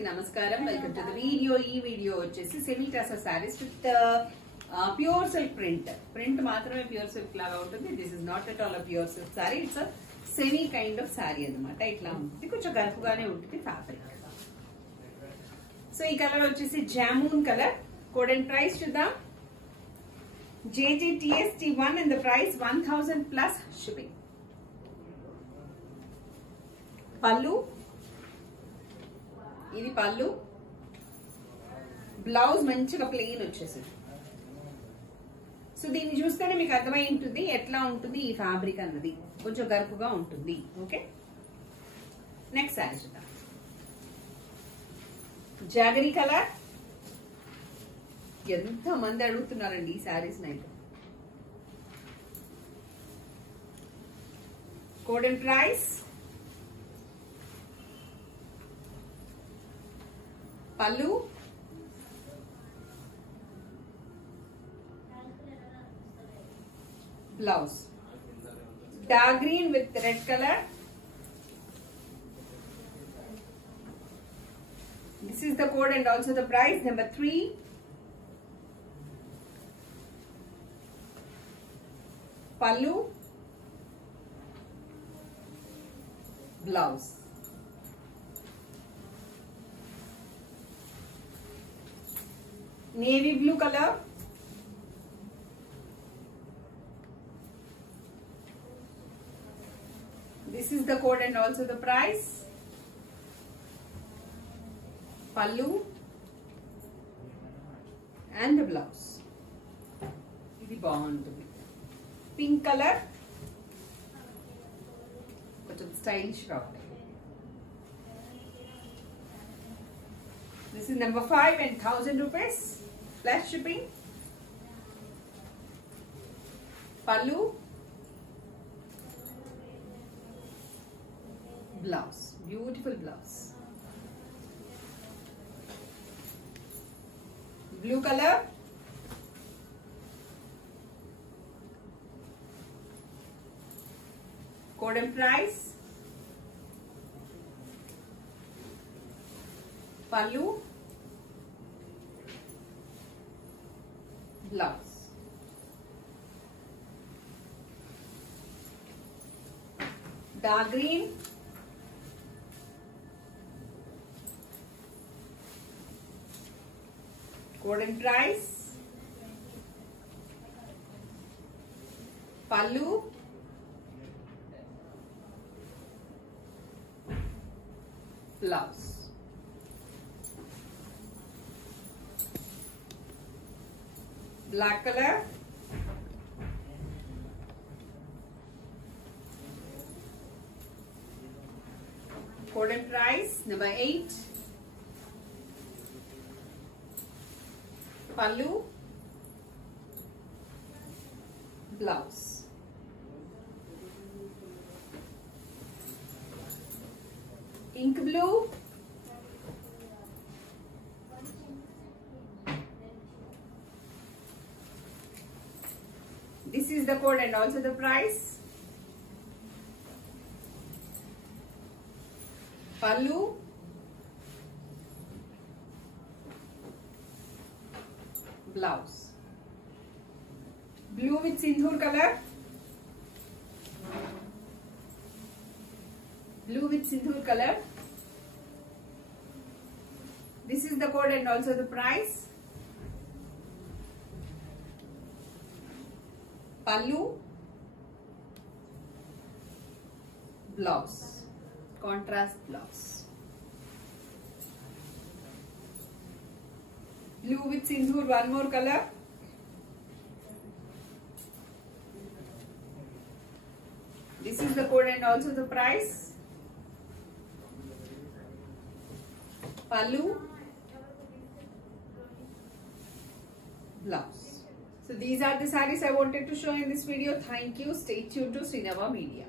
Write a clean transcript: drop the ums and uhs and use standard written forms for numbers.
నమస్కారం welcome to the video ఈ వీడియో వచ్చేసి సెమీ tussar saris with pure silk print మాత్రమే ప్యూర్ సిల్క్ లాగా ఉంటుంది. This is not at all pure silk sorry, it's semi kind of sorry అన్నమాట. ఇట్లా ఉంటుంది, కొంచెం గరుకుగానే ఉంటుంది ఫ్యాబ్రిక్. సో ఈ కలర్ వచ్చేసి jamun colour. Code and price చూద్దాం. JJTST1 and the price 1000 plus shipping. పల్లు, ఇది పల్లు. బ్లౌజ్ మంచిగా ప్లెయిన్ వచ్చేసింది. సో దీన్ని చూస్తేనే మీకు అర్థమై ఉంటుంది ఎట్లా ఉంటుంది ఈ ఫ్యాబ్రిక్ అన్నది. కొంచెం గరుకుగా ఉంటుంది. ఓకే, నెక్స్ట్ సారీ చూద్దాం. Jaggery colour. ఎంత మంది అడుగుతున్నారండి ఈ శారీస్ నైతే. Code and price. Pallu, blouse dark green with red colour. This is the code and also the price number 3. Pallu, blouse. Navy blue color. This is the code and also the price. Pallu and the blouse. ఇది బాగుంటుంది. Pink colour, కొంచెం స్టైలిష్ గా ఉంటాయి. This is number 5 and 1000 rupees plus shipping. Pallu, blouse, beautiful blouse. Blue color, code and price. Pallu, blouse. Dark green, code and price. Pallu, blouse. Black color, code and price number 8. Pallu, blouse. Ink blue, this is the code and also the price. Pallu, blouse. Blue with sindoor color. Blue with sindoor color. This is the code and also the price. Pallu, blouse, contrast blouse. Blue with sindoor, one more color. This is the code and also the price. Pallu, blouse. So these are the sarees I wanted to show in this video. Thank you. Stay tuned to Srinava Media.